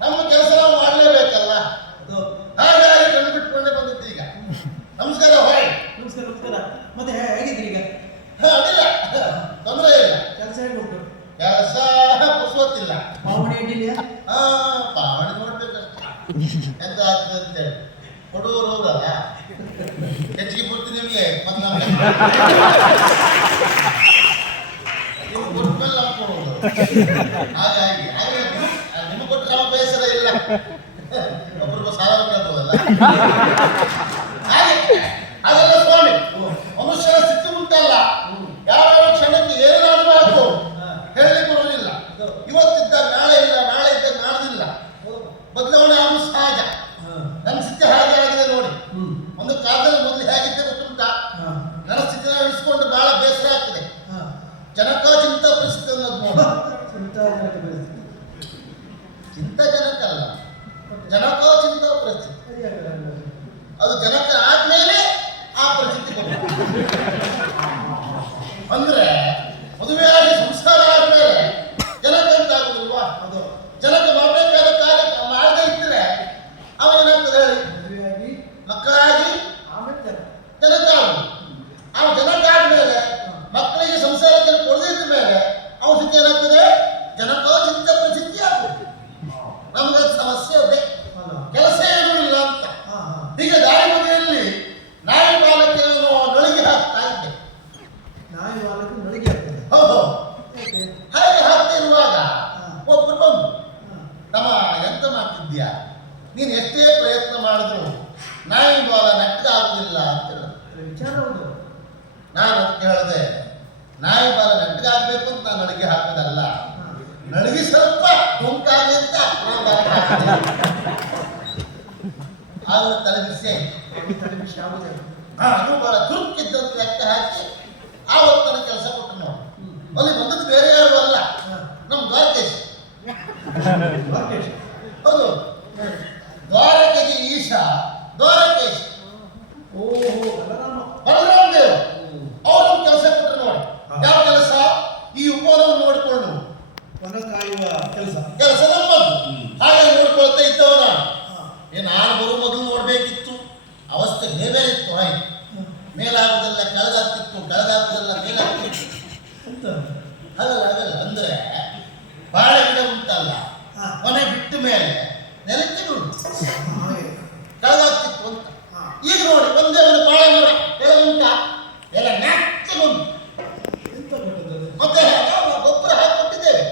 ನಮ್ಮ ಕೆಲಸ ನಾವು ಮಾಡಲೇಬೇಕಲ್ಲ, ಹಾಗಾಗಿ ಕಂಡುಬಿಟ್ಕೊಂಡೇ ಬಂದಿದ್ದು ಈಗ. ನಮಸ್ಕಾರ ಹೊಯ್. ನಮಸ್ಕಾರ ನಮಸ್ಕಾರ. ಮತ್ತೆ ಹೇಗಿದ್ರಿ ಈಗ? ಅಡ್ಡಿಲ್ಲ, ತೊಂದರೆ ಇಲ್ಲ. ಕೆಲಸ ಹೇಗುಂಟು? ಕೆಲಸ ಪುರ್ಸೊತ್ತಿಲ್ಲ. ಪಾವಣಿ ಅಡ್ಡಿಲ್ಲ? ಪಾವಣಿ ನೋಡ್ಬೇಕಷ್ಟೇ ಎಂತ ಆಗ್ತದೆ ಅಂತೇಳಿ. ಕೊಡೂರು ಹೋಗಲ್ಲ, ಹೆಚ್ಚಿಗೆ ಕೊಡ್ತೀನಿ ನಿಮಗೆ. ಮತ್ತೆ ನಮಗೆ ನೀವು ಕೊಟ್ಮೇಲೆ ನಾವು ಕೊಡೋದು. ಹಾಗಾಗಿ ನಿಮಗೆ ಕೊಟ್ಟರೆ ನಮ್ಮ ಬೇಸರ ಇಲ್ಲ. ಒಬ್ಬರಿಗೂ ಸಾಲ ಕೇಳ್ಬೋದಲ್ಲ. ಹಾಗೆ ಅದೆಲ್ಲ ಸ್ವಾಮಿ, ಮನುಷ್ಯನ ಸ್ಥಿತಿ ಉಂಟಲ್ಲ, ಯಾವ ಕ್ಷಣಕ್ಕೆ ಏನಾದರೂ ಆಗ್ಬೋದು, ಹೇಳಲಿಕ್ಕೆ ಬರುವುದಿಲ್ಲ. ಇವತ್ತಿದ್ದ ನಾಳೆ ಇಲ್ಲ, ನಾಳೆ ಇದ್ದ ನಾಳೆದಿಲ್ಲ, ಬದಲಾವಣೆ ಆಗುವುದು ಸಹಜ. ನನ್ನ ಸ್ಥಿತಿ ಹಾಗೆ ಆಗಿದೆ ನೋಡಿ. ಒಂದು ಕಾಲದಲ್ಲಿ ಮೊದಲು ಹೇಗಿದ್ದೆ ಗೊತ್ತುಂಟಾ? ನನ್ನ ಸ್ಥಿತಿನ ಇಳಿಸ್ಕೊಂಡು ಬಹಳ ಬೇಸರ ಆಗ್ತದೆ. ಜನಕ ಚಿಂತ ಪರಿಸ್ಥಿತಿ ಅನ್ನೋದು ನೋಡಿ. ಚಿಂತಾಜನಕ ಅಲ್ಲ, ಜನಕ ಚಿಂತ ಪರಿಸ್ಥಿತಿ. ಅದು ಜನಕ ಆದ್ಮೇಲೆ ಆ ಪರಿಸ್ಥಿತಿ ಬರುತ್ತೆ. ಅಂದ್ರೆ ಮದುವೆಯಾಗಿ ಸಂಸ್ಕಾರ ಆದ್ಮೇಲೆ ಜನಕ ಅಂತ ಆಗುದಿಲ್ವಾ? ಅದು ಜನಕ ಮಾಡಬೇಕಾದ ಕಾರ್ಯ ಮಾಡದೇ ಇದ್ರೆ ಅವ ಏನಾಗ್ತದೆ ಹೇಳಿ? ಮದುವೆಯಾಗಿ ಮಕ್ಕಳಾಗಿ ಆಮೇಲೆ ಜನಕ ಆಗುದು. ಅವ ಜನಕ ಆದ್ಮೇಲೆ ಮಕ್ಕಳಿಗೆ ಸಂಸಾರಕ್ಕೆ ಕೊಡದೇ ಇದ್ದ ಮೇಲೆ ಅವನ ಸ್ಥಿತಿ ಏನಾಗ್ತದೆ? ಜನಕ ಚಿಂತ ಪರಿಸ್ಥಿತಿ ಆಗುದು. ನಮ್ಗದು ಸಮಸ್ಯೆ ಅದೇ, ಕೆಲಸ ಏನೂ ಇಲ್ಲ ಅಂತ. ಈಗ ದಾರಿ ಬದಿಯಲ್ಲಿ ನಾಯಿ ಬಾಲಕ್ಕೆ ನೊಳಿಗೆ ಹಾಕ್ತಾ ಇದ್ದೆ. ನಾಯಿ ಬಾಲಕ್ಕೆ ನೊಳಿಗೆ ಹಾಕ್ತದೆ? ಹೌದು. ಹಾಗೆ ಹಾಕ್ತಾ ಇರುವಾಗ ಒಬ್ಬರು ಬಂದು, ತಮ್ಮ ಎಂತ ಮಾಡ್ತಿದ್ಯಾ, ನೀನು ಎಷ್ಟೇ ಪ್ರಯತ್ನ ಮಾಡಿದ್ರು ನಾಯಿ ಬಾಲ ನೆಟ್ಟಗಾಗುದಿಲ್ಲ ಅಂತ ಹೇಳಿದ್ರು. ವಿಚಾರ ಹೌದು. ನಾನು ಅದಕ್ಕೆ ಹೇಳಿದೆ, ನಾಯಿ ಬಾಲ ನೆಟ್ಟಗಾಗಬೇಕು ಅಂತ ನಾನು ನಡಿಗೆ ಹಾಕೋದಲ್ಲ, ನಡಿಗೆ ಸ್ವಲ್ಪ ದುಂಕಾಗಲಿ ಅಂತ ನಾನು ಬಾಲಕ್ಕೆ ಹಾಕಿದೆ. ಆಗ ತಲೆ ಬಿಸಿ ಆಯ್ತು. ಅದು ಬಹಳ ತುರುಕಿದ್ದಂತ ಲೆಕ್ಕ ಹಾಕಿ ಆವತ್ತನ ಕೆಲಸ ಕೊಟ್ಟು ನೋಡಿ. ಅಲ್ಲಿ ಬಂದದ್ದು ಬೇರೆ ಯಾರು ಅಲ್ಲ, ನಮ್ಮ ದ್ವಾರಕೇಶ್. ಹೌದು, ದ್ವಾರಕೆಗೆ ಈಶ ದ್ವಾರಕೇಶ್. ಬಲರಾಮ ದೇವ್ ಅವರು ಕೆಲಸ ಕೊಟ್ಟರು ನೋಡಿ. ಯಾವ ಕೆಲಸ? ಈ ಉಪವನವನ್ನು ನೋಡಿಕೊಂಡು ವನ ಕಾಯುವ ಕೆಲಸ. ಕೆಲಸ ನಮ್ಮದು. ಹಾಗೆ ನೋಡ್ಕೊಳ್ತಾ ಇದ್ದವನ ನಾನು ಬರುವ ಮೊದಲು ನೋಡ್ಬೇಕಿತ್ತು. ಅವಸ್ಥೆ ಬೇರೆ ಇತ್ತು. ಹಾಗೆ ಮೇಲಾಗುವುದೆಲ್ಲ ಕೆಳಗಾಗ್ತಿತ್ತು, ಕೆಳಗಾಗುವುದೆಲ್ಲ ಮೇಲಾಗ್ತಿತ್ತು. ಹಾಗಲ್ಲ ಹಾಗಲ್ಲ. ಅಂದ್ರೆ ಬಾಳೆ ಗಿಡ ಉಂಟಲ್ಲ, ಮನೆ ಬಿಟ್ಟ ಮೇಲೆ ನೆಲಕ್ಕೆ ಬಿಡು ಕೆಳಗಾಗ್ತಿತ್ತು ಅಂತ. ಈಗ ನೋಡಿ ಒಂದೇ ಒಂದು ಬಾಳೆ ಮರ ಕೆಳಗುಂಟ ಎಲ್ಲ ನೆಟ್ಟಗೊಂಡು. ಮತ್ತೆ ಗೊಬ್ಬರ ಹಾಕಿಕೊಟ್ಟಿದ್ದೇವೆ,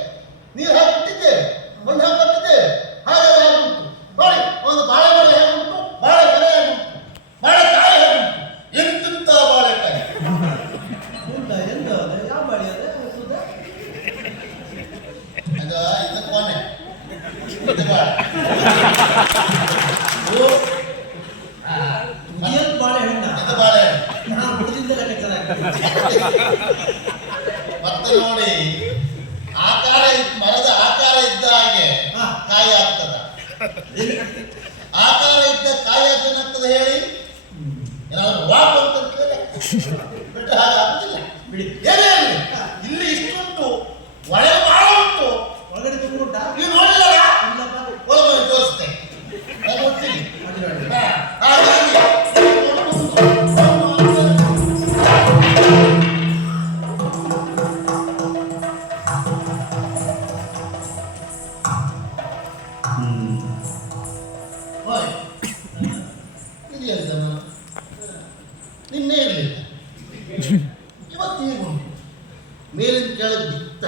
ನೀರು ಹಾಕಿಟ್ಟಿದ್ದೇವೆ, ಮಣ್ಣು ಹಾಕಿಟ್ಟಿದ್ದೇವೆ. ಹಾಗೆ ಉಂಟು ನೋಡಿ. ಒಂದು ಬಾಳೆ ಮರ ಹೇಗುಂಟು, ಬಾಳೆ ಬೆಲೆ ಹೇಗುಂಟು, ಬಾಳೆಕಾಯಿ ಹೇಗುಂಟು. ಎಂತೆಂತ ಬಾಳೆಕಾಯಿ ಎಂತ ಎಂತ ಯಾವ ಬಾಳೆ ಅದ? ಇದು ಕೊನೆ ಇದು ಬಾಳೆ. ಏನು ಬಾಳೆ ಹಣ್ಣ? ಇದು ಬಾಳೆ ಬುಡದಿಂದಲೇ ಚೆನ್ನಾಗಿ. ಮತ್ತೆ ನೋಡಿ, ಆಕಾರ ಮರದ ಆಕಾರ ಇದ್ದ ಹಾಗೆ ಕಾಯಿ ಆಗ್ತದ. ಆಕಾರ ಇದ್ದ ಕಾಯಿ ಏನಾಗ್ತದೆ ಹೇಳಿ? ಏನಾದ್ರು ವಾಕ್ ಅಂತ ಬಿಟ್ಟು ಹಾಗೆ ಆಗುದಿಲ್ಲ. ಬಿಡಿ, ಏನೇ ಇಲ್ಲಿ ಇಷ್ಟುಂಟು, ಒಳಗೆ ಬಹಳ ಉಂಟು. ಒಳಗಡೆ ತುಂಬಿಕೊಂಡ ನೀವು ನೋಡಿಲ್ಲ? ಒಳಗೆ ತೋರಿಸ್ತೇನೆ. ಹಾಗಾಗಿ ನಿನ್ನೆ ಇರಲಿಲ್ಲ, ಇವತ್ತು ಮೇಲಿನ ಕೆಳಗೆ ಬಿತ್ತ,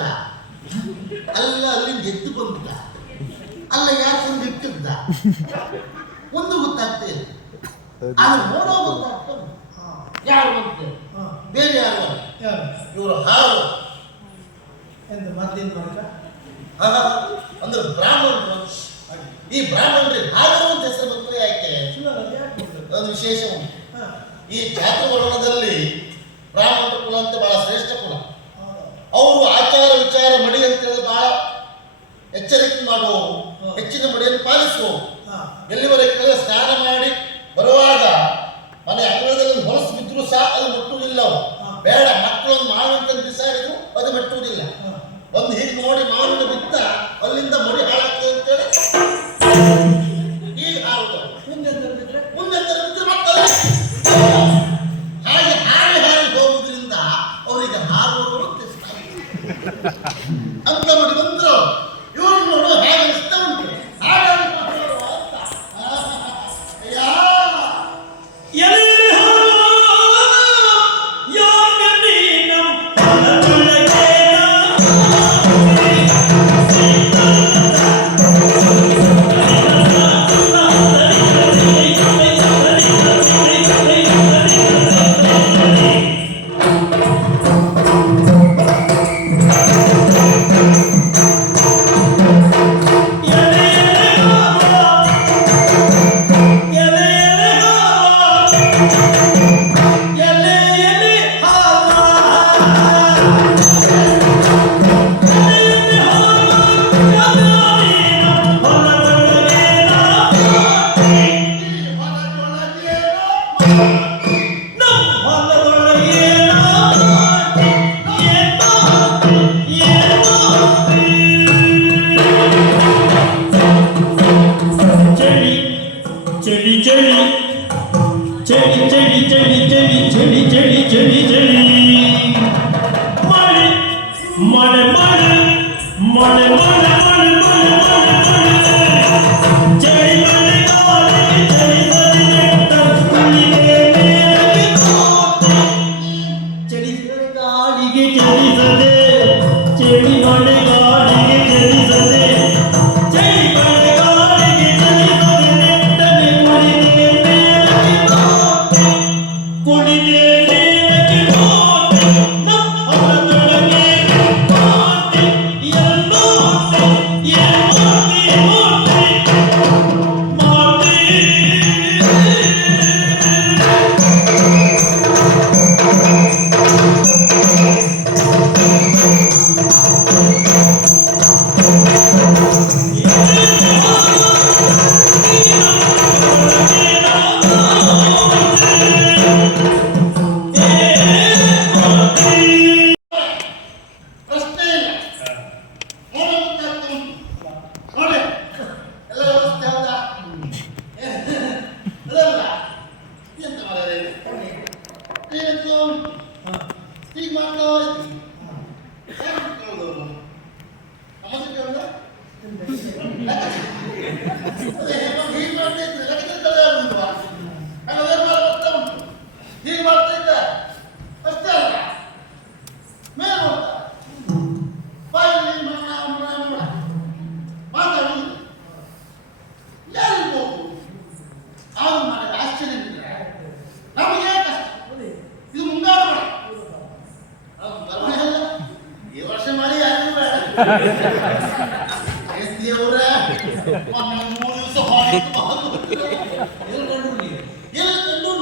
ಅಲ್ಲ ಅಲ್ಲಿಂದ ಎದ್ದು ಬಂದ, ಅಲ್ಲ ಯಾಕೊಂದು ಇಟ್ಟಿದ್ದ, ಒಂದು ಗೊತ್ತಾಗ್ತೇ ಇಲ್ಲ. ಅದು ನೋಡೋ ಗೊತ್ತಾಗ್ತದೆ ಯಾರು ಬಂತೆ, ಬೇರೆ ಯಾರು ಅಲ್ಲ, ಇವರು ಹಾವು. ಎಂತ ಮತ್ತೇನು ಮಾಡ್ಕ? ಅಂದ್ರೆ ಬ್ರಾಹ್ಮಣರು ಈ ಬ್ರಾಹ್ಮಣರಿಗೆ ಹಾಗರು ಅಂತ ಹೆಸರು ಬಂದ್ರೆ ಯಾಕೆ? ಒಂದು ವಿಶೇಷ ಉಂಟು. ಈ ಜಾತವರ್ಣದಲ್ಲಿ ಬ್ರಾಹ್ಮಣ ಕುಲ ಅಂತ ಬಹಳ ಶ್ರೇಷ್ಠ ಕುಲ. ಅವರು ಆಚಾರ ವಿಚಾರ ಮಡಿ ಅಂತ ಹೇಳಿದ್ರೆ ಬಹಳ ಎಚ್ಚರಿಕೆ ಮಾಡುವವರು, ಹೆಚ್ಚಿನ ಮಡಿಯನ್ನು ಪಾಲಿಸುವವರು. ಎಲ್ಲಿವರೆಗೆ ಕೇಳಿದ್ರೆ ಸ್ನಾನ ಮಾಡಿ ಬರುವಾಗ ಮನೆ ಅಂಗಳದಲ್ಲಿ ಹೊಲಸು ಬಿದ್ದರೂ ಸಹ ಅದು ಮುಟ್ಟುವುದಿಲ್ಲ. ಅವರು ಬೇಡ, ಮಕ್ಕಳೊಂದು ಮಾವಿನ ಬಿಸಾಡಿದ್ರು ಅದು ಮುಟ್ಟುವುದಿಲ್ಲ. ಒಂದು ಹೀಗೆ ನೋಡಿ ಮಾವಿನ ಬಿತ್ತ ಅಲ್ಲಿಂದ ಮಡಿ ಹಾಳಾಗ್ತದೆ ಅಂತೇಳಿ ಈಗ ಹಾರುತ್ತಾರೆ. ಮುಂದೆ ಬಿದ್ದರೆ ಮಕ್ಕಳು ಹಾಗೆ ಹಾರಿ ಹಾರಿ ಹೋಗುವುದರಿಂದ ಅವರಿಗೆ ಹಾರುವುದು ಅಂತ ನೋಡಿ ಬಂದ್ರು. ಇವರು ನೋಡು ಹೇಗೆ ಇಷ್ಟ ಉಂಟು ಹಾಗಾಗಿ ಮಾತಾಡುವ ಅಂತ.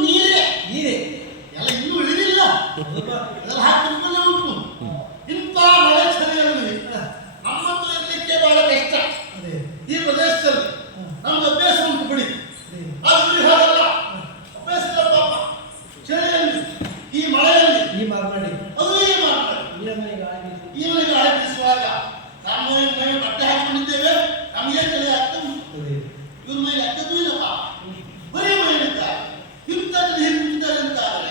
ನೀರೇ ಎಲ್ಲ ಇನ್ನೂ ಇಳಿದಿಲ್ಲ. ಅದೆಲ್ಲ ಹಾಕಿಕೊಂಡು ಉಂಟು. ಇಂಥ ಮಳೆ ಚಳಿಯಲ್ಲಿ ನಮ್ಮಂತೂ ಇರ್ಲಿಕ್ಕೆ ಬಹಳ ಕಷ್ಟ. ಈ ಪ್ರದೇಶದಲ್ಲಿ ನಮ್ಗೆ ಅಭ್ಯಾಸ ಉಂಟು ಬಿಡಿ. ಅದು ಹಾಗಲ್ಲ, ಅಭ್ಯಾಸ ಇಲ್ಲ ಪಾಪ. ಚಳಿಯಲ್ಲಿ ಈ ಮಳೆಯಲ್ಲಿ ಈ ಮಾತನಾಡಿ ಅದು ಈ ಮಾಡ್ತಾರೆ. ಈ ಮನೆಗೆ ಗಾಳಿ ಬೀಸುವಾಗ ನಮ್ಮ ಮೈ ಬಟ್ಟೆ ಹಾಕೊಂಡಿದ್ದೇವೆ, ನಮಗೆ ಚಳಿ ಆಗ್ತಾ ಉಂಟು. ಇವ್ರ ಮೈ ಲೆಕ್ಕದೂ ಇಲ್ಲಪ್ಪ, ಬರೀ ಮೈ ಇರ್ತಾರೆ. ಇಂಥದ್ದು ಹಿಂದಿದ್ದಾರೆ ಅಂತಾದರೆ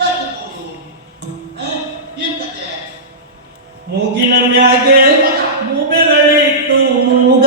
ಯಾಕೆ ಹೋಗುದು? ಏನ್ ಕತೆ? ಮೂಗಿನ ಮ್ಯಾಗೆ ಮೂಬೆರಳಿಟ್ಟು ಮೂಗ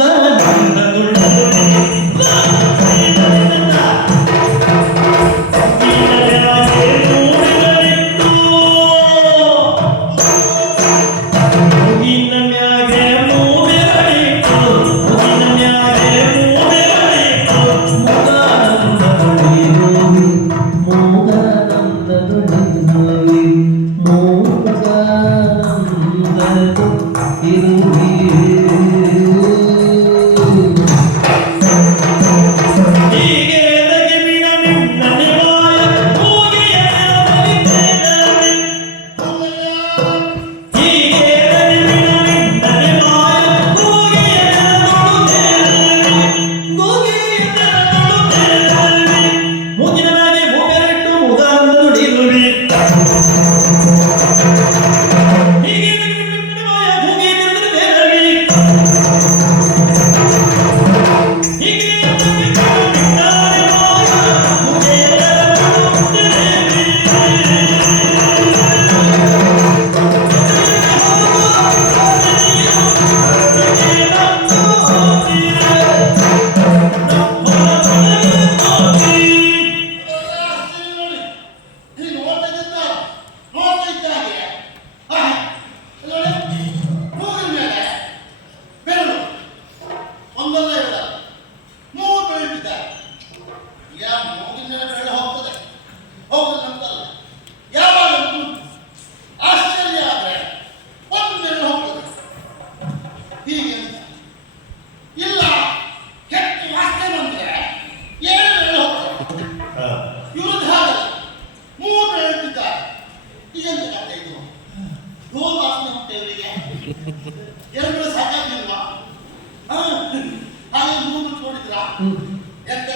ಎಂತ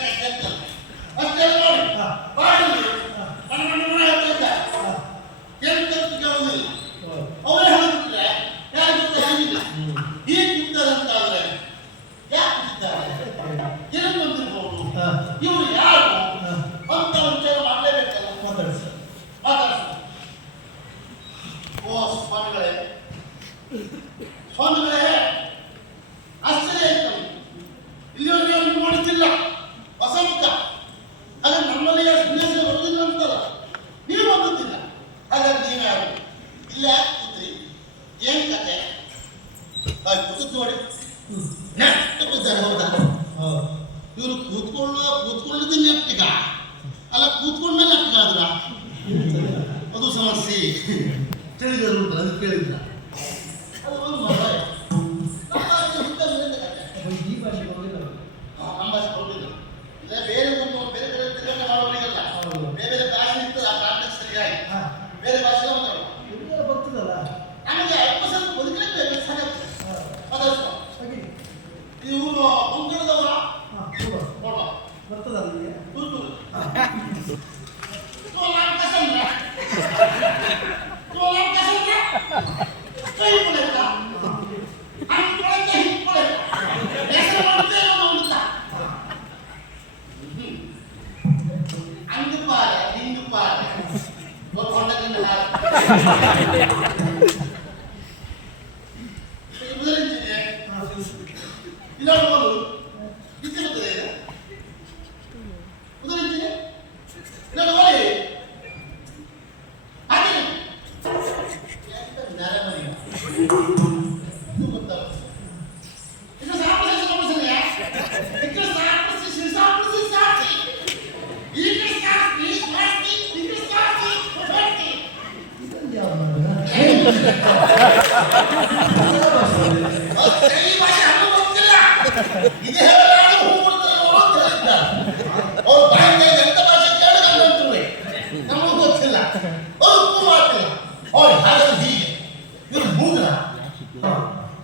ಅಷ್ಟೆಲ್ಲ ನೋಡಿ ಬಾಡಿ ನನ್ನ ಹೇಳ್ತಾ ಎಂತ ಗಮನಿಲ್ಲ ಅವರೇ ಹೇಳಿದ್ರೆ ಯಾರು ಗೊತ್ತಾಗಿಲ್ಲ ಈಗ ಕುಂತಾರಂತಾದ್ರೆ ಯಾಕೆ ಕುಂತಿದ್ದಾರೆ ಏನು ಬಂದಿರ್ಬೋದು ಇವರು ಯಾರು ಅಂತ ವಿಚಾರ ಮಾಡಲೇಬೇಕಲ್ಲ ಮಾತಾಡಿಸ ಓ ಸ್ವಾಮಿಗಳೇ ಆಶ್ಚರ್ಯ ಆಯ್ತು ಇಲ್ಲಿವರೆಗೆ ಅವ್ರಿಗೆ ಮಾಡುತ್ತಿಲ್ಲ ಹೊಸ ಮುಖ ಹಾಗೆ ನಮ್ಮಲ್ಲಿ ಸನ್ಯಾಸ ಬರುವುದಿಲ್ಲ ಅಂತಲ್ಲ ನೀವು ಬಂದುತ್ತಿಲ್ಲ ಹಾಗಾಗಿ ನೀವೇ ಯಾರು ಇಲ್ಲ ಯಾಕೆ ಕೂತ್ರಿ ಏನ್ ಕತೆ ಕೂತ್ ನೋಡಿ ನೆಟ್ಟು ಕೂತಾರೆ ಹೌದಾ ಇವರು ಕೂತ್ಕೊಳ್ಳೋದು ನೆಟ್ಟಿಗ ಅಲ್ಲ ಕೂತ್ಕೊಂಡ ನೆಟ್ಟಿಗ ಆದ್ರ ಅದು ಸಮಸ್ಯೆ ತಿಳಿದರು ಉಂಟು ಅದು ಕೇಳಿದ್ರ ಅದು ಒಂದು ಮರ ಈ ಭಾಷೆ ಬರೋದಿಲ್ಲ ನಮ್ಮ ಭಾಷೆ ಬರೋದಿಲ್ಲ ಇಲ್ಲ ಬೇರೆ ಒಂದು ಬೇರೆ ಬೇರೆ ತಿರುಗಣೆ ಮಾಡೋರಿಗಲ್ಲ ಬೇರೆ ಬೇರೆ ಭಾಷೆ ಇರ್ತದೆ ಆ ಕಾಂಟೆಕ್ಸ್ಟ್ ಸರಿಯಾಗಿ ಬೇರೆ ಭಾಷೆ ಮಾತಾಡೋದು ಇದೆಲ್ಲ ಬರ್ತದಲ್ಲ ನಮಗೆ ಅಲ್ಪ ಸ್ವಲ್ಪ ಬದುಕಲೇಬೇಕು ಸಾಕಾಗ್ತದೆ ಅದಷ್ಟು ಇವರು ಕೊಂಕಣದವರ ನೋಡುವ ಬರ್ತದಲ್ಲ ನಿಮಗೆ ತೂತೂರು ಕೈ ಪಡೆದ ಅಂಕೊಳಕ್ಕೆ ಹಿಪ್ಪಡೆ ಹೆಸರು ಮಾಡುತ್ತೆ ನೋಡುತ್ತಾ ಅಂದು ಪಾರೆ ನಿಂದು ಪಾರೆ ಕೊಂಡದಿಂದ ಉದರಿಂಚಿದೆ ಇನ್ನೊಂದು ಇತ್ತೆ ಬರ್ತದೆ ಉದರಿಂಚಿದೆ ಇನ್ನೊಂದು ಓಲಿ ಹಾಗೆ ಅವ್ರ ಬಾಯಿಗೆ ಎಂತ ಭಾಷೆ ಕೇಳಿ ನಮಗೂ ಗೊತ್ತಿಲ್ಲ ಅವ್ರು ಮಾಡ್ತಿಲ್ಲ ಅವ್ರು ಹಾಗಾದ್ರೆ ಹೀಗೆ ಇವರು ಮೂಗ್ರ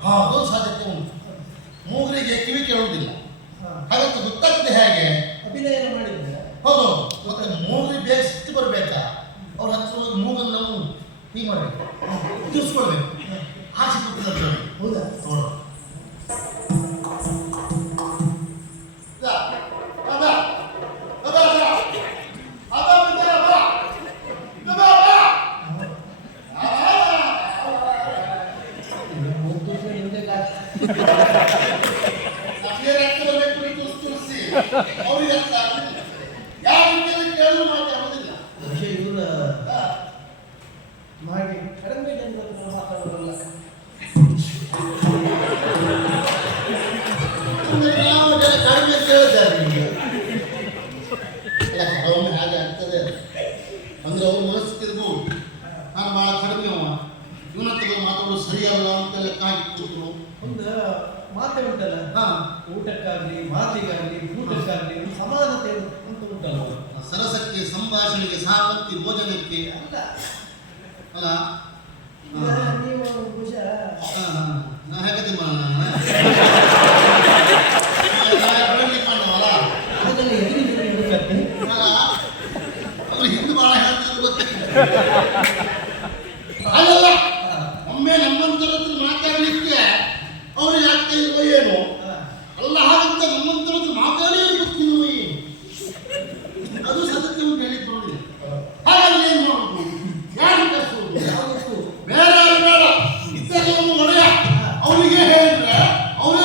ಅದೊಂದು ಸಾಧ್ಯತೆ ಉಂಟು ಮೂಗರಿಗೆ ಕಿವಿ ಕೇಳುವುದಿಲ್ಲ ಹಾಗಂತ ಗೊತ್ತಾಗ್ತದೆ ಹೇಗೆ ಅಭಿನಯ ಮಾಡಿದ್ರೆ ಹೌದು ಮತ್ತೆ ಮೂಗರಿಗೆ ಬೇಗ ಸಿಟ್ಟು ಬರಬೇಕಾ ಅವ್ರ ಹತ್ರ ಹೋಗಿ ಮೂಗನ್ನು ನಾವು ಹೀಗೆ ಮಾಡಬೇಕು ತಿರ್ಸ್ಕೊಳ್ಬೇಕು ಆಸೆ ಕೊಟ್ಟಿಲ್ಲ ಹೌದಾ ನೋಡು ಅವ್ರಿಗೆ ಅರ್ಥ ಆಗ್ತಿಲ್ಲ ಯಾವ ರೀತಿಯಲ್ಲಿ ಕೇಳಲು ಮಾತಾಡೋದಿಲ್ಲ ಇವರ ಮಾಡಿ ಕಡಿಮೆ ಜನರ ಮಾತಾಡೋದಲ್ಲ ನಾವು ಕಡಿಮೆ ಕೇಳಿದ್ದಾರೆ ನಿಮಗೆ ಕೆಲವೊಮ್ಮೆ ಹಾಗೆ ಆಗ್ತದೆ ಅಂದ್ರೆ ಅವ್ರ ಮನಸ್ಸು ಇರ್ಬೋದು ನಾನು ಭಾಳ ಕಡಿಮೆ ಅವ ಇವನ ಹತ್ರ ಮಾತಾಡೋದು ಸರಿಯಲ್ಲ ಅಂತ ಲೆಕ್ಕ ಹಾಕಿ ಕೂತರು ಒಂದು ಮಾತೆ ಉಂಟಲ್ಲ ಊಟಕ್ಕಾಗ್ಲಿ ಮಾತಿಗಾಗ್ಲಿ ಊಟಕ್ಕಾಗ್ಲಿ ಒಂದು ಸಮಾನತೆ ಅಂತ ಉಂಟಲ್ಲ ಸರಸಕ್ಕೆ ಸಂಭಾಷಣೆಗೆ ಸಾಪತ್ತಿ ಭೋಜನಕ್ಕೆ ಅಲ್ಲ ಅಲ್ಲ ಈಗ ನೀವು ಬಹುಶಃ ನಾ ಹೇಗೆ ಮಾಡವಲ್ಲ ಅದೆಲ್ಲ ಎದುರಿಗೆ ಇರಬೇಕು. ಅವ್ರು ಹಿಂದೆ ಭಾಳ ಹೇಳ್ತಾರೆ ಗೊತ್ತಿಲ್ಲ ಅಲ್ಲಲ್ಲ ಒಮ್ಮೆ ನಮ್ಮಂತರ ಹತ್ರ ಮಾತಾಡಲಿಕ್ಕೆ ಅವ್ರಿಗೆ ಆಗ್ತಾ ಇಲ್ವ ಏನು ಅಲ್ಲ ಹಾಗಂತ ನಮ್ಮಂತರ ಹತ್ರ ಮಾತಾಡೇ ಗೊತ್ತಿಲ್ವ ಏನು ಅದು ಸದಕ್ಕೆ ಒಂದು ಹೇಳಿಕ್ ಬರೋದಿಲ್ಲ ಹಾಗಾಗಿ ಏನು ಮಾಡೋದು ಯಾರು ಕಳಿಸೋದು ಯಾವತ್ತೂ ಬೇರೆ ಯಾರು ಬೇಡ ಇದ್ದಾಗ ಒಂದು ಒಡೆಯ ಅವನಿಗೆ ಹೇಳಿದ್ರೆ ಅವನು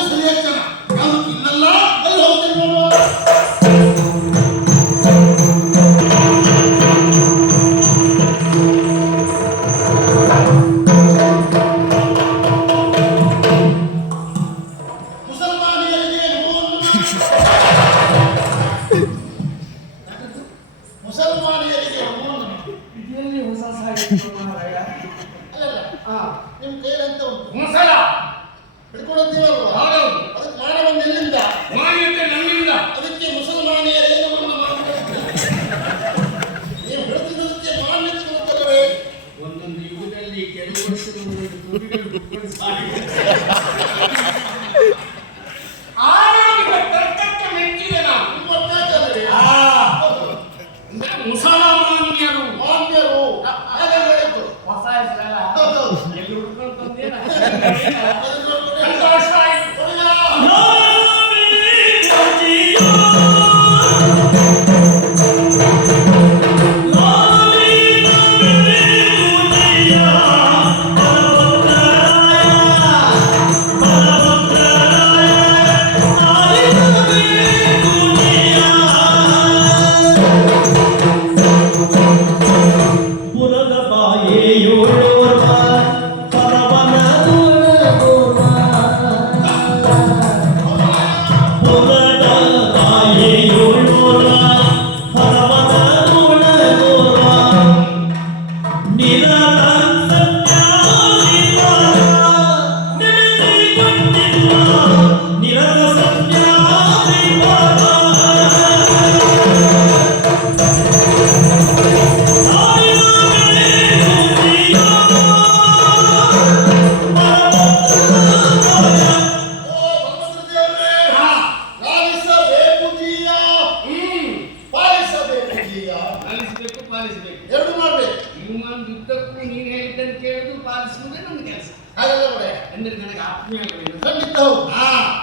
ಪಾಲಿಸಬೇಕು. ಎರಡು ಮಾಡ್ಬೇಕು. ನಿಮ್ಮಂದುದ್ದಕ್ಕೂ ನೀನು ಹೇಳಿದ್ದನ್ನು ಕೇಳುದು ಪಾಲಿಸುವುದೇ ನನ್ನ ಕೆಲಸ. ಹಾಗಲ್ಲ ನೋಡಿ, ಅಂದ್ರೆ ನನಗೆ ಆತ್ಮೀಯಗಳು ಖಂಡಿತ ಹೌದು.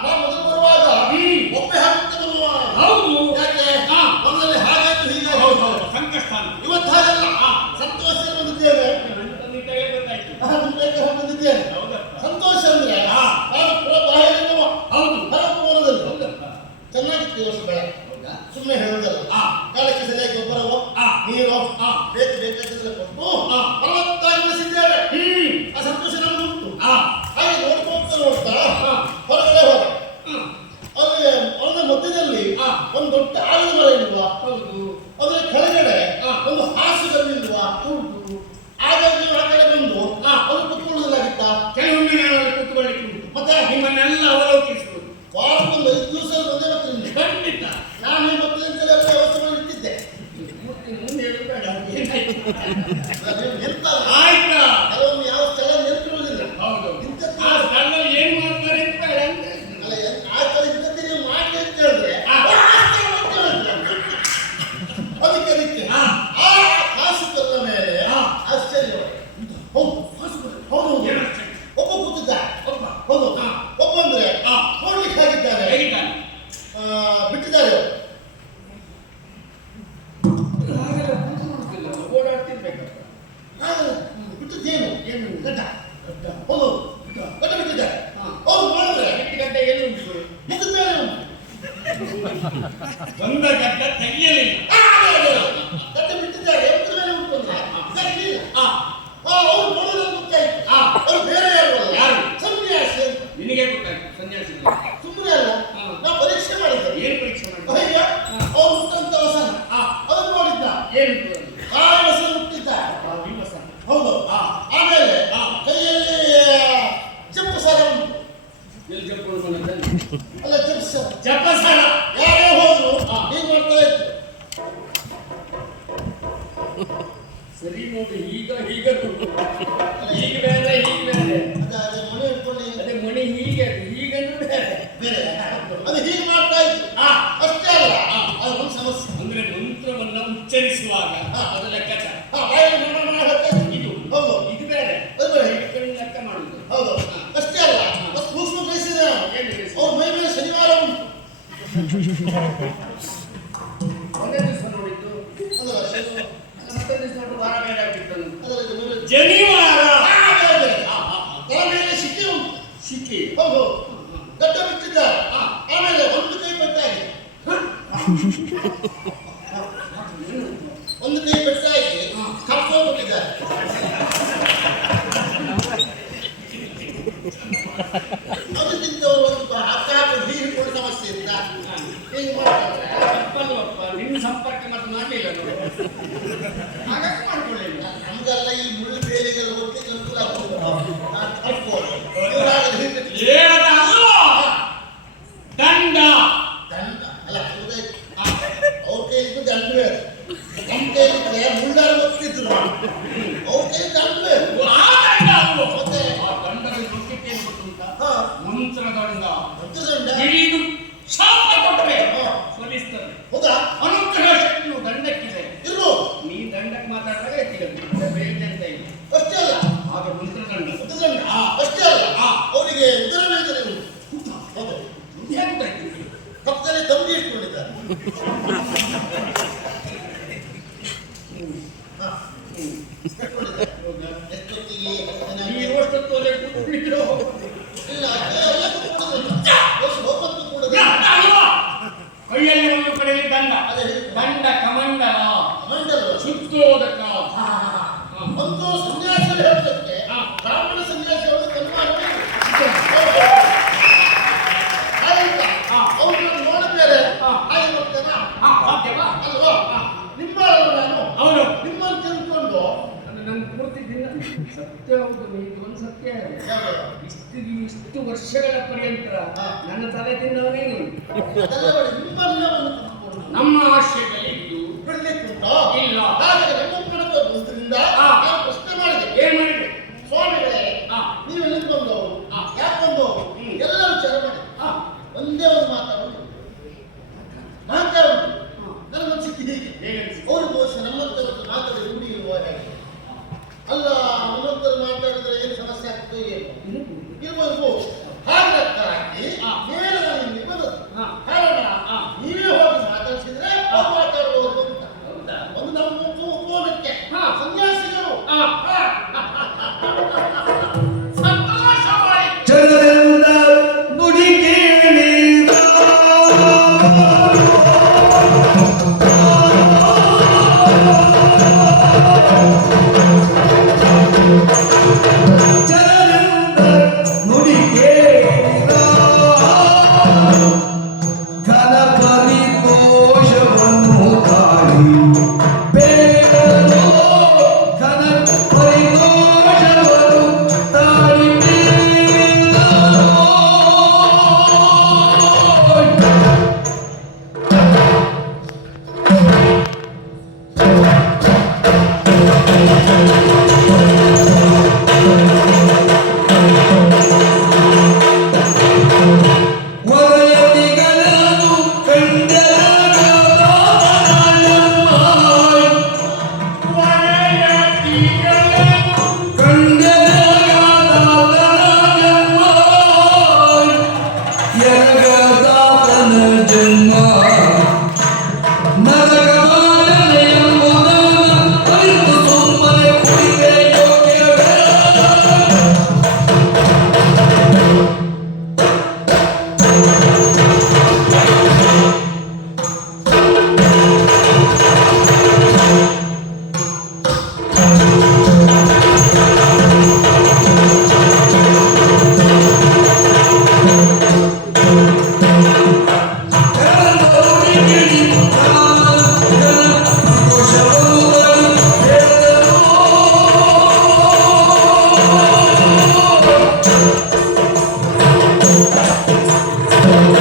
ನಾನು ಮೊದಲು ಬರುವಾಗ ಒಪ್ಪೆ ಹಾಕುತ್ತೆ ಬರುವ. ಹೌದು. ಯಾಕೆ ಮೊದಲಲ್ಲಿ ಹಾಗಾಯ್ತು ಹೀಗೆ ಹೌದು ಸಂಕಷ್ಟ. ಇವತ್ತು ಹಾಗಲ್ಲ. ಸಂತೋಷ ಬಂದಿದ್ದೇವೆ. ಬಂದಿದ್ದೇನೆ. ಸಂತೋಷ ಅಂದ್ರೆ ನಾನು ಪುರ ಬಾಹಿರವ. ಹೌದು ಹೊರಪೂರ್ವದಲ್ಲಿ ಚೆನ್ನಾಗಿತ್ತು ಈ ವರ್ಷ ಬೆಳೆ. ಸುಮ್ಮನೆ ಹೇಳುವುದಲ್ಲ. ಕಾಲಕ್ಕೆ ಸರಿಯಾಗಿ ಗೊಬ್ಬರವೋ ನೀರು ಬೇಕು ಬೇಕಾದ್ದೆಲ್ಲ ಕೊಟ್ಟು ಫಲವತ್ತಾಗಿ ಬೆಳೆಸಿದ್ದೇವೆ. ಆ ಸಂತೋಷ ನಮ್ಗೆ ಉಂಟು. ಹಾಗೆ ನೋಡ್ತಾ ಹೊರಗಡೆ ಹೋದ. ಅವನ ಮಧ್ಯದಲ್ಲಿ ಒಂದು ದೊಡ್ಡ ಆಲದ ಮರ ಇಲ್ವಾ? ಅದರ ಕೆಳಗಡೆ ಒಂದು ಹಾಸುಗಲ್ಲಿಲ್ವಾ? ಹಾಗಾಗಿ ಆ ಕಡೆ ಬಂದು ಅದು ಕುತ್ಕೊಳ್ಳೋದಿಲ್ಲಾಗಿತ್ತ? ಕೆಲವೊಮ್ಮೆ ನಾನು ಅಲ್ಲಿ ಕುತ್ಕೊಳ್ಳಿಕ್ಕೆ ಉಂಟು. ಮತ್ತೆ ನಿಮ್ಮನ್ನೆಲ್ಲ ಅವಲೋಕಿಸುವುದು. ವಾರಕ್ಕೊಂದು 5 ದಿವಸ ಒಂದೇ ಬರ್ತೀನಿ. ಖಂಡಿತ ನಾನು ಈ ಮಕ್ಕಳಿಂದಲೇ ವ್ಯವಸ್ಥೆ ಮಾಡಿ ಇಟ್ಟಿದ್ದೆ. ಮುಂದೆ ಹೇಳುದು ಬೇಡ. ಏನಾಯ್ತು? ಆಯ್ತಾ? ಕೆಲವೊಮ್ಮೆ ಯಾವ ಸ್ಥಳ ನೆನಪಿರುವುದಿಲ್ಲ. ಹೌದು. ಇಂಥದ್ದು ಆ ಸ್ಥಳದಲ್ಲಿ ಏನ್ ಮಾಡ್ತಾರೆ ಅಂತ ಬೇಡ ಅಂತ. ಅಲ್ಲ, ಆ ಸ್ಥಳ ಇಂಥದ್ದು ನೀವು ಮಾಡಿ ಅಂತ ಹೇಳಿದ್ರೆ ಅದಕ್ಕೆ ಆ ಹಾಸುಕಲ್ಲ ಮೇಲೆ ಆಶ್ಚರ್ಯ. ಹೌದು ಹೌದು, ಒಬ್ಬ ಕೂತಿದ್ದ. ಹೌದು, ಒಬ್ಬ ಅಂದ್ರೆ ನೋಡ್ಲಿಕ್ಕೆ ಆಗಿದ್ದಾರೆ. ಬಿಟ್ಟಿದ್ದಾರೆ. ಓಡಾಡ್ತಿರ್ಬೇಕು. ಬಿಟ್ಟಿದ್ದೇನು? ಏನು ಗಡ್ಡ? ಹೌದು, ಗಡ್ಡ ಬಿಟ್ಟಿದ್ದಾರೆ. ಹೌದು, ಮಾಡಿದ್ರೆ ಗಡ್ಡ ಎಲ್ಲಿ ಉಂಟು? ಮುಗಿದ ಮೇಲೆ ಉಂಟು. ಬಂದ ಗಡ್ಡ ತೆಗೆಯಲಿಲ್ಲ. ಗಡ್ಡ ಬಿಟ್ಟಿದ್ದಾರೆ. ಮುಗಿದ ಮೇಲೆ ಉಂಟು ಅಂದ್ರೆ ಅವ್ರು ನೋಡೋದನ್ನು ಗೊತ್ತಾಯ್ತು. ಅವ್ರು ಬೇರೆ ಯಾರು ಅಲ್ಲ, ಸನ್ಯಾಸಿ ಅಂತ. ನಿನಗೆ ಗೊತ್ತಾಯ್ತು ಸನ್ಯಾಸಿ. ಸುಮ್ಮನೆ ಅಲ್ಲ, ನಾವು ಪರೀಕ್ಷೆ ಮಾಡಿದ್ದೆ. ಏನ್ ಪರೀಕ್ಷೆ ಮಾಡಿದ್ದೆ? ಅವ್ರು ಹುಟ್ಟಂತ ವಸನ ಅದನ್ನು ನೋಡಿದ್ದ. ಏನು ಆ ವಸನ ಹುಟ್ಟಿದ್ದ. ವಿಮಸ. ಹೌದು. ಆಮೇಲೆ ಕೈಯಲ್ಲಿ ಜಪಸರ ಉಂಟು. ಎಲ್ಲಿ ಜಪ್ಪಳು ಬಂದಿದ್ದಾನೆ? ಅಲ್ಲ, ಜಪಸರ ಜಪಸರ. ಯಾರೇ ಹೋದ್ರು ಹೀಗೆ ಮಾಡ್ತಾ ಇತ್ತು. ಸರಿ ನೋಡಿ, ಈಗ ಈಗ ಹೀಗೆ ಬೇರೆ ಹೀಗೆ ಬೇರೆ. ಅದೇ ಮನೆ ಇಟ್ಕೊಂಡು ಅದೇ ಮಣಿ ಹೀಗೆ ಹೀಗನ್ನು ಬೇರೆ ಬೇರೆ ಅದು ಹೀಗೆ ಮಾಡ್ತಾ ಇತ್ತು. ಅಷ್ಟೇ ಅಲ್ಲ, ಅದು ಒಂದು ಸಮಸ್ಯೆ. ಅಂದ್ರೆ ಮಂತ್ರವನ್ನ ಉಚ್ಚರಿಸುವಾಗ ಅದು ಲೆಕ್ಕಾಚಾರ. ಇದು ಹೌದು, ಇದು ಬೇರೆ. ಅದು ಬೇರೆ. ಇದನ್ನು ಲೆಕ್ಕ ಮಾಡುದು. ಹೌದು, ಅಷ್ಟೇ ಅಲ್ಲ, ಅದು ಸೂಕ್ಷ್ಮ ಗ್ರಹಿಸಿದೆ. ಅವ್ರ ಮೈ ಮೇಲೆ ಶನಿವಾರ ಉಂಟು. ಒಂದೇ ದಿವಸ ನೋಡಿದ್ದು ಅದಲ್ಲ ಮತ್ತೆ ದಿವಸ ನೋಡಿ ವಾರ ಬೇರೆ ಆಗ್ತಿತ್ತು. ಅದಲ್ಲ ಜನಿವಾರ. ತಲೆ ಮೇಲೆ ಶಿಕ್ಕಿ ಉಂಟು. ಶಿಕ್ಕಿ. ಹೌದು, ಗಡ್ಡ ಬಿಟ್ಟಿದ್ದಾರೆ. ಆಮೇಲೆ ಒಂದು ಕೈ ಪೆಟ್ಟಾಗಿ ಒಂದು ಕೈ ಪೆಟ್ಟಾಗಿ ಕರ್ಕೊಂಡ್ಬಿಟ್ಟಿದ್ದಾರೆ. ಅದಕ್ಕಿಂತವರು ಒಂದು ಹತ್ತಾರು ಹೀರಿಕೊಂಡು ಸಮಸ್ಯೆ ಅಂತ ಹೀಗೆ ಮಾಡ್ತಾರೆ. ತಪ್ಪಲ್ವಪ್ಪ, ನಿನ್ನ ಸಂಪರ್ಕ ಮತ್ತು ಮಾಡಲಿಲ್ಲ ನೋಡಿ. ಹಾಗಾಗಿ ಮಾಡ್ಕೊಳ್ಳಿಲ್ಲ. ನಮ್ಗೆಲ್ಲ ಈ ಮುಳ್ಳು ಬೇಲಿಗೆಲ್ಲ ಒಟ್ಟಿಗೆ ಅನುಕೂಲ ಆಗ್ತದೆ. ಏನದ ಅಲ್ವಾ? ದಂಡ. ದಂಡ ಅಲ್ಲ, ಅವ್ರ ಕೈಲಿದ್ದು ದಂಡವೇ. ನಮ್ಮ ಕೈಲಿದ್ರೆ ಮುಳ್ಳಾರು ಗೊತ್ತಿದ್ರು. ಅವ್ರ ಕೈ ದಂಡವೇ. ಆ ದಂಡ ಅಲ್ವೋ? ಮತ್ತೆ ಆ ದಂಡದ ಮುಖ್ಯತೆ ಏನು ಗೊತ್ತುಂಟಾ? ಹಾ, ಮಂತ್ರ ದಂಡ. ದೊಡ್ಡ ದಂಡ. ಹಿಡಿದು ಶಾಪ ಕೊಟ್ಟರೆ ಸೋಲಿಸ್ತದೆ. ಹೌದಾ? ಅನುಗ್ರಹ ಶಕ್ತಿಯು ದಂಡಕ್ಕಿದೆ. ಇರ್ಬೋದು. ನೀ ದಂಡಕ್ಕೆ ಮಾತಾಡಿದಾಗ ಎತ್ತಿಗಂತ ಬೇರೆ ಅಂತ ಇಲ್ಲ. ಅಷ್ಟೇ ಅಲ್ಲ, ಆಗ ಮಂತ್ರದಂಡ. ದೊಡ್ಡ ದಂಡ. ಅಷ್ಟೇ ಅಲ್ಲ, ಅವರಿಗೆ ಉದರ ವೇದನೆ ಉಂಟು. ಹೌದು, ಹೇಗೆ ಗೊತ್ತಾಯ್ತು? ಪಕ್ಕದಲ್ಲಿ ತಂಬಿ ಇಟ್ಕೊಂಡಿದ್ದಾರೆ. ಎಷ್ಟೊತ್ತಿಗೆ ಈ ವರ್ಷದ್ದು ಅಲ್ಲೇ ಕೂತ್ಬಿಟ್ಟಿದ್ರು. ಇಲ್ಲ, ಎಲ್ಲ ಕೂತ್ಕೊಳ್ಳೋದಿಲ್ಲ. ಒಬ್ಬತ್ತು ಕೂಡೋದಿಲ್ಲ. ಅಲ್ವಾ? ಕೈಯಲ್ಲಿ ಒಂದು ಕಡೆಯಲ್ಲಿ ದಂಡ. ಅದೇ ದಂಡ ಕಮಂಡಲ ಮಂಡಲ ಶುದ್ಧೋದಕ. ಒಂದು ಸನ್ಯಾಸಿ ಹೇಳೋದಕ್ಕೆ ಬ್ರಾಹ್ಮಣ ಸನ್ಯಾಸಿ ಹೇಳೋದು ಕನ್ಮಾಡಬೇಕು. ಅವ್ರನ್ನ ನೋಡಿದ್ಮೇಲೆ ಸಾಧ್ಯವಾ? ಅಲ್ವಾ? ನಿಮ್ಮ ನಾನು ಅವನು ನಿಮ್ಮನ್ನು ತಿಳ್ಕೊಂಡು ನನ್ನ ಪೂರ್ತಿ ದಿನ ಸತ್ಯ ಹೌದು, ಇದು ಒಂದು ಸತ್ಯ. ಇಷ್ಟು ವರ್ಷಗಳ ಪರ್ಯಂತ ನನ್ನ ತಲೆ ತಿನ್ನವನೇ ನೀನು. ನಿಮ್ಮನ್ನ ಒಂದು ತಿಳ್ಕೊಂಡು ನಮ್ಮ ಆಶಯದಲ್ಲಿ ಇದು ಬಿಡ್ಲಿಕ್ಕುಂಟೋ ಇಲ್ಲ. ಹಾಗೆ ನಮ್ಮ ಕಡೆಯಿಂದ ನಾನು ಪ್ರಶ್ನೆ ಮಾಡಿದೆ. ಏನ್ ಮಾಡಿದೆ? ಸ್ವಾಮಿಗಳೇ, ನೀವು ಎಲ್ಲಿ ಬಂದವರು, ಯಾಕೆ ಬಂದವರು ಎಲ್ಲ ವಿಚಾರ ಮಾಡಿ ಒಂದೇ ಒಂದು ಮಾತಾಡೋದು ಮಾತಾಡೋದು ನನಗೊಂದು ಸಿಕ್ಕಿದೆ. ಹೀಗೆ ಹೇಗನ್ಸಿತು? ಅವರು ಬಹುಶಃ ನಮ್ಮಂತರದ್ದು ಮಾತಾಡಿ ರೂಢಿ ಇರುವ ಹಾಗೆ. ಅಲ್ಲ, ನಮ್ಮಂತರು ಮಾತಾಡಿದ್ರೆ ಏನು ಸಮಸ್ಯೆ ಆಗ್ತದೆ ಏನು ಇರ್ಬೋದು. ಹಾಗಾಗಿ ನೇರವಾಗಿ ಬರೋದು. ಕಾರಣ ನೀವೇ ಹೋಗಿ ಮಾತಾಡಿಸಿದ್ರೆ ಅವ್ರು ಮಾತಾಡುವವರು ಅಂತ. ಒಂದು ನಮ್ಮ ಕೋನಕ್ಕೆ ಸನ್ಯಾಸಿಗಳು ಸಂತೋಷವಾಯಿತು. ಜನರಿಂದ ನುಡಿ ಕೇಳಿದ ಜನರಿಂದ ನುಡಿ ಕೇಳಿದ ಘನ ಪರಿತೋಷವನ್ನು ತಾಳಿ ಬೇಡಲೋ ಘನ ಪರಿತೋಷವನ್ನು ತಾಳಿ ವರಯತಿಗಳನ್ನು ಎರಗದಾತನ ಜನ್ಮ ನರಕಮಾಲನೆ ಎಂಬುದನ್ನು ಅರಿತು ಸುಮ್ಮನೆ ಕುಡಿದೆ ಯೋಗ್ಯವೇ.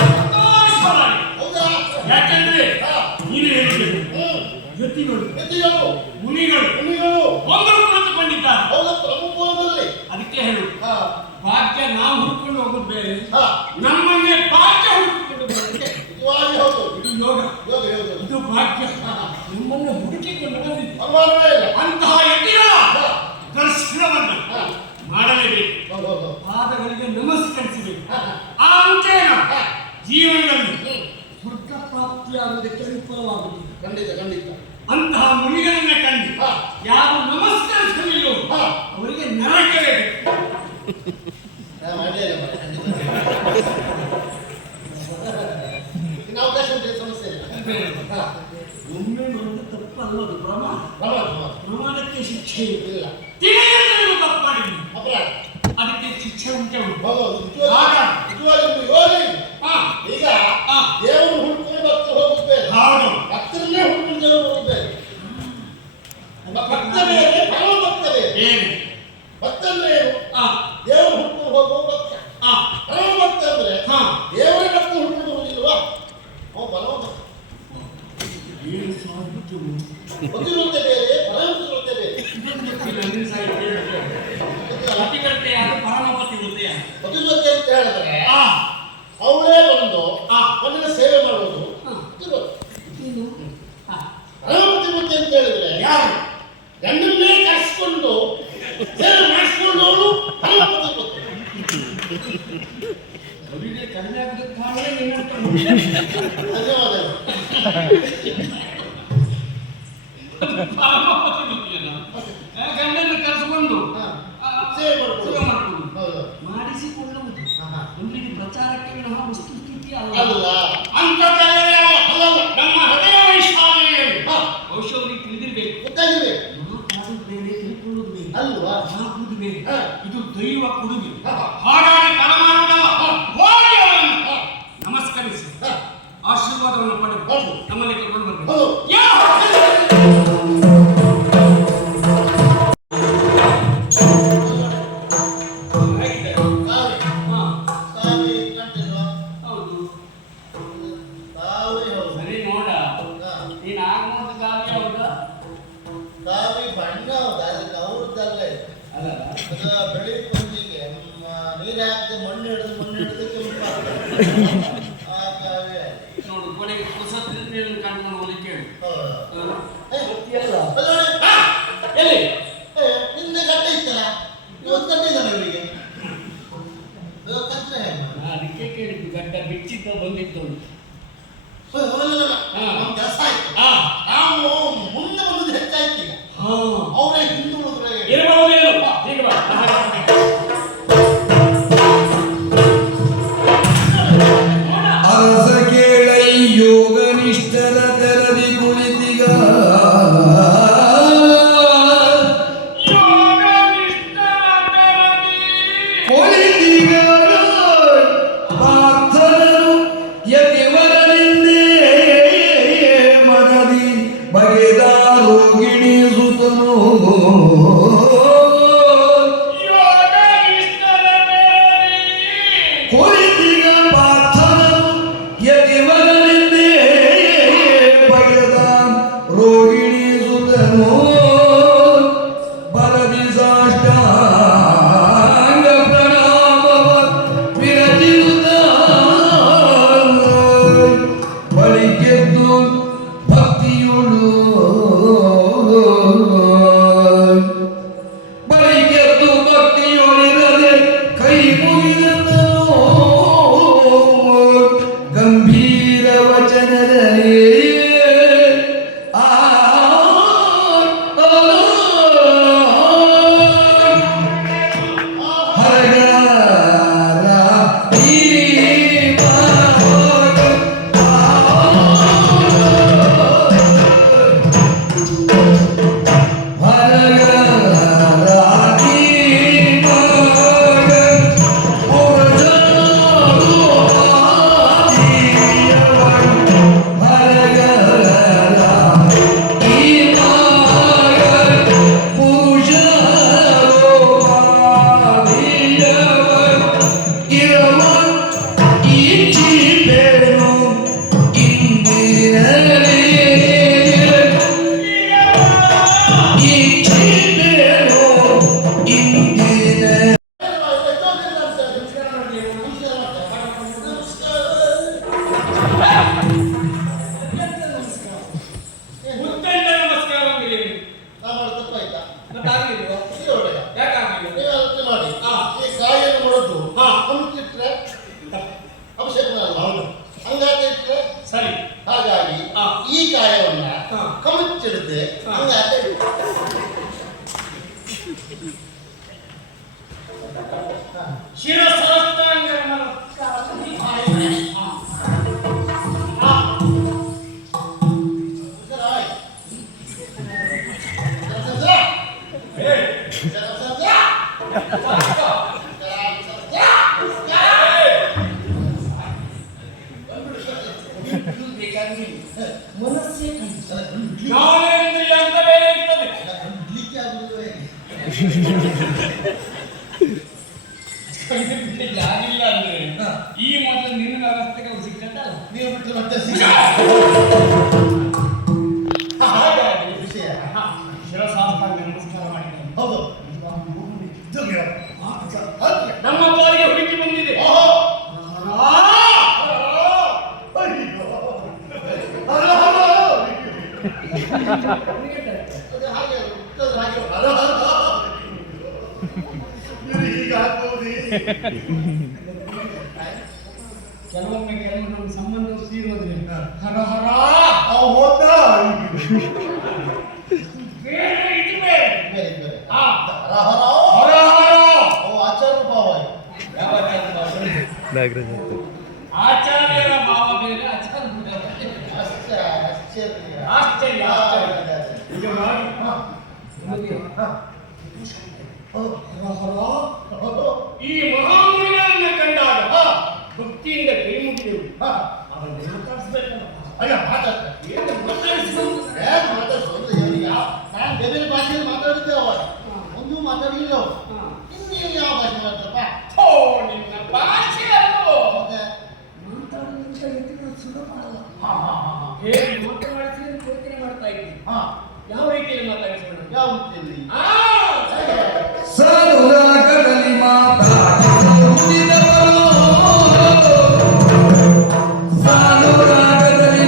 ಸಂತೋಷವಾಯಿತು. ಹೌದಾ? ಯಾಕೆಂದ್ರೆ ನೀನು ಹೇಳಿದರು ಯತಿಗಳು ಯತಿಗಳು, ಮುನಿಗಳು ಮುನಿಗಳು ಒಂದು ಕುಳಿತುಕೊಂಡಿದ್ದಾರೆ. ಅವರ ಪ್ರಮುಖದಲ್ಲಿ ಅದಕ್ಕೆ ಹೇಳು, ಭಾಗ್ಯ ನಾವು ಹುಡ್ಕೊಂಡು ಹೋಗೋದು ಬೇರೆ, ನಮ್ಮನ್ನೇ ಭಾಗ್ಯ ಹುಡುಕಿಕೊಂಡು ಬರೋದಕ್ಕೆ ನಿಜವಾಗಿ ಹೌದು. ಇದು ಯೋಗ, ಯೋಗ ಯೋಗ ಇದು ಭಾಗ್ಯ. ನಮ್ಮನ್ನು ಹುಡುಕಿಕೊಂಡು ಬಂದಿದೆ. ಅನುಮಾನವೇ ಇಲ್ಲ. ಅಂತಹ ಯತಿಗಳ ದರ್ಶನವನ್ನು ಮಾಡಲೇಬೇಕು. ಹೌದು. ಪಾದಗಳಿಗೆ ನಮಸ್ಕರಿಸಬೇಕು. ಆ ಅಂಚೇನ ಜೀವನದಲ್ಲಿ ಸ್ವರ್ಗ ಪ್ರಾಪ್ತಿಯಾಗುವುದಕ್ಕೆ ಅನುಕೂಲವಾಗುತ್ತದೆ. ಖಂಡಿತ ಖಂಡಿತ. ಅಂತಹ ಮುನಿಗಳನ್ನ ಕಂಡು ಯಾರು ನಮಸ್ಕರಿಸಲಿಲ್ಲೋ ಅವರಿಗೆ ನರಕವೇ ಬೇಕು. ಮಾಡಲೇ ಇಲ್ಲ ಮಾರ್ರೆ, ಖಂಡಿತ. ಇನ್ನು ಅವಕಾಶ ಉಂಟು, ಸಮಸ್ಯೆ ಇಲ್ಲ. ಒಮ್ಮೆ ಒಂದು ತಪ್ಪಲ್ಲ, ಅದು ಪ್ರಮಾಣ. ಪ್ರಮಾಣಕ್ಕೆ ಶಿಕ್ಷೆ ಇಲ್ಲ. ತಿಳಿಯಲು ತಪ್ಪು ಮಾಡಿದ್ವಿ, ಅಪರಾಧ. ಅದಕ್ಕೆ ಶಿಕ್ಷೆ ಉಂಟೆ ಉಂಟು. ಹೌದು. ನಿಜವಾಗಿ ಒಂದು ಯೋಗಿ. ಈಗ ದೇವರು ಹುಡ್ಕೊಂಡು ಭಕ್ತರು ಹೋಗುತ್ತೇವೆ. ಹೌದು, ಭಕ್ತರನ್ನೇ ಹುಡ್ಕೊಂಡು ದೇವರು ಹೋಗುತ್ತೇವೆ. ಭಕ್ತ ಬೇರೆ, ಪರಮಭಕ್ತ ಬೇರೆ. ಏನು ಭಕ್ತ ಅಂದ್ರೆ ಏನು? ಆ ದೇವರು ಹುಡ್ಕೊಂಡು ಹೋಗುವ ಭಕ್ತ. ಆ ಪರಮಭಕ್ತ ಅಂದ್ರೆ ಹಾ ದೇವರೇ ಭಕ್ತ ಹುಡ್ಕೊಂಡು ಹೋಗುದಿಲ್ವಾ? ಅವ ಪರಮಭಕ್ತ. ಏನು ಸಾಧ್ಯ ಬುದ್ಧಿವಂತೆ ಬೇರೆ, ಪರಮಭಕ್ತ ಬೇರೆ. ಪತಿವ್ರತೆ ಯಾರು, ಪರಮಪತಿವ್ರತೆ ಯಾರು? ಬುದ್ಧಿವಂತೆ ಅಂತ ಹೇಳಿದ್ರೆ ಅವಳೇ ಬಂದು ಮಣ್ಣಿನ ಸೇವೆ ಮಾಡುವುದು. ಪರಮಪತಿವ್ರತೆ ಅಂತ ಹೇಳಿದ್ರೆ ಯಾರು? ಗಂಡನ್ನೇ ಕರೆಸಿಕೊಂಡು ಸೇವೆ ಮಾಡಿಸಿಕೊಂಡು ಅವಳು ಪರಮಪತಿವ್ರತೆ. ಅವರಿಗೆ ಕಡಿಮೆ ಆಗೋದಕ್ಕೆ ಕಾರಣ ನಿನ್ನಂತ ಧನ್ಯವಾದಗಳು. ಗಂಡನ್ನು ಕರೆಸಿಕೊಂಡು ಸೇವೆ ಮಾಡ್ಕೊಳ್ಳೋದು. ಸೇವೆ ಮಾಡ್ಕೊಳ್ಳೋದು, ಹೌದು. ಮಾಡಿಸಿಕೊಳ್ಳುವುದು ಒಂದಿಗೆ ಪ್ರಚಾರಕ್ಕೆ ವಿನಃ ವಸ್ತು ಸ್ಥಿತಿ ಅಲ್ಲ. ಅಲ್ಲ. ಅಂಥದ್ದೆಲ್ಲವೇ ಅಲ್ಲ. ಅಲ್ಲಲ್ಲ. ನಮ್ಮ ಹೃದಯ ವೈಶಾಲ್ಯದಲ್ಲಿ ಬಹುಶಃ ಅವರಿಗೆ ತಿಳಿದಿರ್ಬೇಕು. ಗೊತ್ತಾಗಿದೆ. ಮಾತಾಡೋದು ಬೇರೆ, ತಿಳ್ಕೊಳ್ಳೋದು ಬೇರೆ, ಅಲ್ವಾ? ಹಾಕುವುದು ಬೇರೆ. ಹಾ. ಇದು ದೈವ ಕೊಡುಗೆ. ಹಾ. ಹಾಗಾಗಿ ತಡಮಾಡುವುದಲ್ಲ, ಹೋಗಿ ಅವರನ್ನು ನಮಸ್ಕರಿಸಿ ಆಶೀರ್ವಾದವನ್ನು ಪಡೆದು ಹೌದು. ನಮ್ಮಲ್ಲಿ ಕರ್ಕೊಂಡು ಬರಬೇಕು. ಹೌದು. ಸಾವಿ ಕಂಟಿಲ್ವಾ? ಹೌದು, ಸಾವಿ ಹೌದು. ಸರಿ ನೋಡ, ನೀನು ಆಗ್ಬೋದು ಕಾವ್ಯ ಹೌದಾ? ಸಾವಿ ಬಣ್ಣ ಹೌದು, ಅದಕ್ಕೆ ಅವ್ರದ್ದಲ್ಲ ಇದು. ಅಲ್ಲ, ಅದು ಬೆಳಿ ಪಂಜಿಗೆ ನೀರು ಹಾಕಿ ಮಣ್ಣು ಹಿಡಿದು ಕೆಂಪು ಆಗ್ತದೆ. ಆ ಕಾವ್ಯ ನೋಡು, ಕೊನೆಗೆ ಹೊಸ ತಿರುಪತಿಯನ್ನು ಕರ್ಕೊಂಡು ಹೋಗ್ಲಿಕ್ಕೆ ಹೇಳು. ಗೊತ್ತಿಲ್ಲ ಎಲ್ಲಿ ನಿನ್ನೆ ಗಡ್ಡೆ ಇತ್ತಲ್ಲ ಇವತ್ತು ಗಡ್ಡೆ ಇದ್ದಾನೆ ಇವರಿಗೆ ಕತ್ರೆ ಅದಕ್ಕೆ ಕೇಳಿದ್ದು ಗಡ್ಡ ಬಿಚ್ಚಿದ್ದ ಬಂದಿತ್ತು. ನಮ್ ಕೆಲಸ ಆಯ್ತು ನಾವು ಮುಂದೆ ಬಂದದ್ದು ಹೆಚ್ಚಾಯ್ತು ಈಗ ಅವರೇ ಹಿಂದುಳಿದ್ರೆ ಇರಬಹುದೇನು ಹೀಗೆ ಬಾ. ಅರಸ ಕೇಳೈ ಯೋಗ ನಿಷ್ಠರ ತೆರದಿ ಕುಳಿತಿಗ ಕುಳಿತಿಗ ಪಾರ್ಥನರು ಯತಿವರನಿಂದೇ ಮನದಿ ಬಗೆದ ರೋಗಿಣಿ ಸುತನು ಕುಳಿತಿಗ ಪಾರ್ಥನರು ಯತಿವರನಿಂದೇ ಬಗೆದ ರೋಗಿಣಿ ಸುತನು ಬಲದಿ ಸಾಷ್ಟಾಂಗ ಪ್ರಣಾಮವ ವಿರಚಿಸುತ್ತ ಬಳಿಗೆದ್ದು ಭಕ್ತಿಯುಳು ಬಳಿಗೆದ್ದು ಭಕ್ತಿಯೊಳಿರದೆ ಕೈ ಮುಗಿದನು ಗಂಭೀರ ವಚನದಲ್ಲಿ ಆ ಹರಗಾರ ಈ ಮುತ್ತಣ್ಣ ನಮಸ್ಕಾರ ಅಂದ್ರೆ ಏನು? ನಾವು ಮಾಡೋದು ತಪ್ಪಾಯ್ತಾ ಗೊತ್ತಾಗ್ಲಿಲ್ವಾ? ಈ ಒಳ್ಳೆಯ ಯಾಕಾಗ್ಲಿಲ್ಲ? ನೀವು ಆಲೋಚನೆ ಮಾಡಿ ಹಾ. ಈ ಕಾಯನ್ನು ಮಾಡೋದು ಹಾ. ಹಮ್ಮಿಟ್ರೆ ಅಭಿಷೇಕ ಮಾಡಲ್ಲ ಹಂಗಾದ್ರೆ ಇಟ್ರೆ ಸರಿ. ಹಾಗಾಗಿ ಹಾ. ಈ ಕಾಯವನ್ನ ಹಾ. ಕಮಚಿಡುತ್ತೆ ಹಾ. ಹಂಗಾದ್ರೆ ಶಿರಸಾಷ್ಟಾಂಗ ನಮಸ್ಕಾರ. ಜ್ಞಾನೇಂದ್ರಿಯ ಅಂತ ಬೇರೆ ಇರ್ತದೆ. ಯಾರಿಲ್ಲ ಅಂದ್ರೆ ಈ ಮೊದಲು ನಿನ್ನ ಅವಸ್ಥೆಗೆ ಸಿಕ್ಕಂತಲ್ಲ. ನೀವು ಬಿಟ್ಟು ಮತ್ತೆ ಸಿಗ ಹಾಗಾಗಿ ವಿಷಯ ಶಿರಸಾಷ್ಟಾಂಗ ನಮಸ್ಕಾರ ಮಾಡಿದ್ದೇನೆ. ಹೌದು ನಮ್ಮ ಪಾಲಿಗೆ ಹುಡುಕಿ ಬಂದಿದೆ. ಕೆಲವೊಮ್ಮೆ ನಮ್ಮ ಸಂಬಂಧ ತೀರೋದ್ರಿಂದ ಹರ ಹರ ಬೇರೆ ಇದು ಬೇರೆ. ಹಾ. ಹರ ಹರ. ಆಚಾರ ಭಾವ ಯಾವ ಆಚಾರ್ಯರ ಭಾವ ಬೇರೆ ಆಚಾರ್ಯ ಬೇರೆ. ಆಶ್ಚರ್ಯ ಆಶ್ಚರ್ಯ. ಈಗ ಮಾಡಿ. ಈ ಮಹಾಮುನಿಯನ್ನ ಕಂಡಾಗ ಭಕ್ತಿಯಿಂದ ಕೈ ಮುಗಿದೆವು. ಅವರನ್ನು ಮಾತಾಡಿಸ್ಬೇಕಲ್ಲ. ಅಯ್ಯ ಮಾತಾಡ್ತಾರೆ ಏನು ಮಾತಾಡಿಸಿದ್ರು? ನಾನು ಬೇರೆ ಬೇರೆ ಭಾಷೆಯಲ್ಲಿ ಮಾತಾಡಿದ್ದೆ ಅವಾಗ ಒಂದು ಮಾತಾಡಲಿಲ್ಲ ಅವರು ಇನ್ನೇನು ಯಾವ ಭಾಷೆ ಮಾತಾಡ್ತಪ್ಪ ಓ ನಿನ್ನ ಭಾಷೆ ಅಲ್ಲೋ. ಮತ್ತೆ ಮಾತಾಡೋದಂತ ಎತ್ತಿಗಳು ಸುಲಭ ಅಲ್ಲ. ಹಾ ಹಾ ಹಾ ಹಾ ಹೇಗೆ ಮಾತನಾಡಿಸಿ ಯೋಚನೆ ಮಾಡ್ತಾ ಇದ್ದೀನಿ. ಹಾ ಯಾವ ರೀತಿಯಲ್ಲಿ ಮಾತಾಡಿಸೋಣ? ಯಾವ ರೀತಿಯಲ್ಲಿ ಸರುರಾಗದಲ್ಲಿ ಮಾತಾಡಿದವರು ಸಾನುರಾಗದಲ್ಲಿ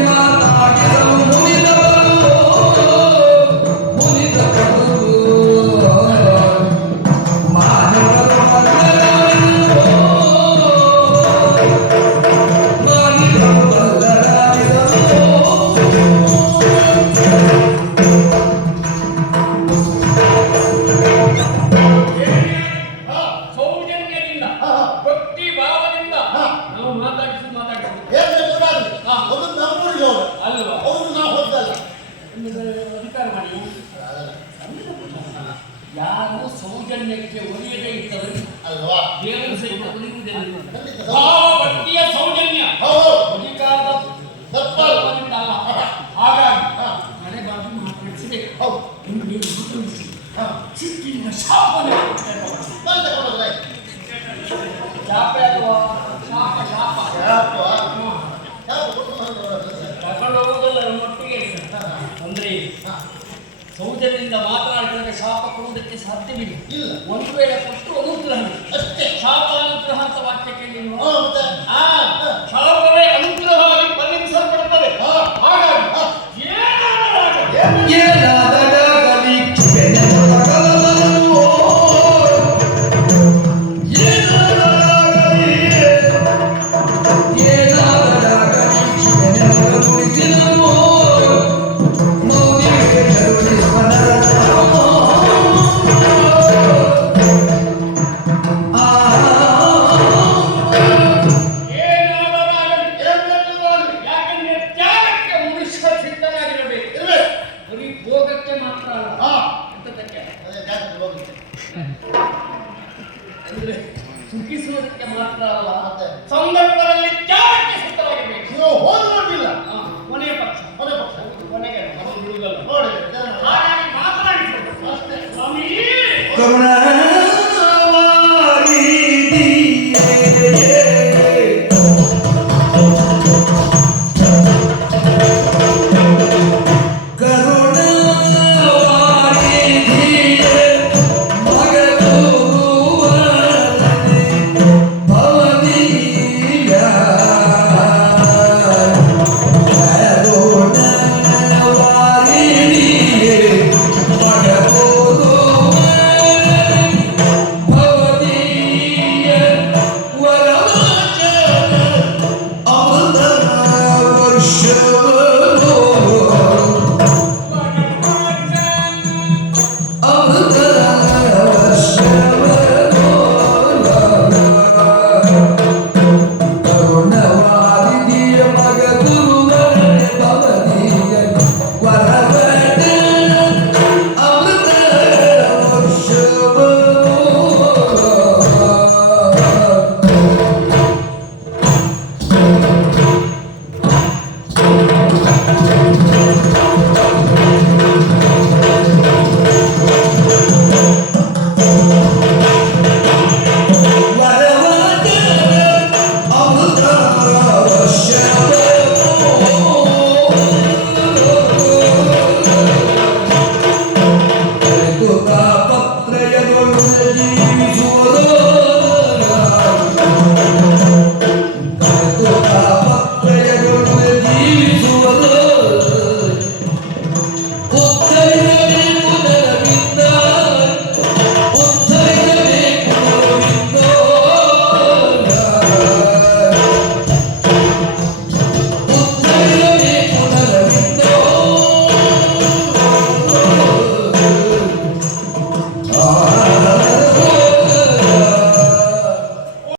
ಸೌಜನ್ಯದಿಂದ ಮಾತನಾಡಿದಾಗ ಶಾಪ ಕೊಡುವುದಕ್ಕೆ ಸಾಧ್ಯವಿಲ್ಲ. ಇಲ್ಲ. ಒಂದು ವೇಳೆ ಕೊಟ್ಟು ಅನುಗ್ರಹ ಅಷ್ಟೇ. ಶಾಪ ಅನುಗ್ರಹ ಅಂತ ವಾಕ್ಯ ಕೇಳಿಲ್ವಾ? ಹೌದಾ? ಆ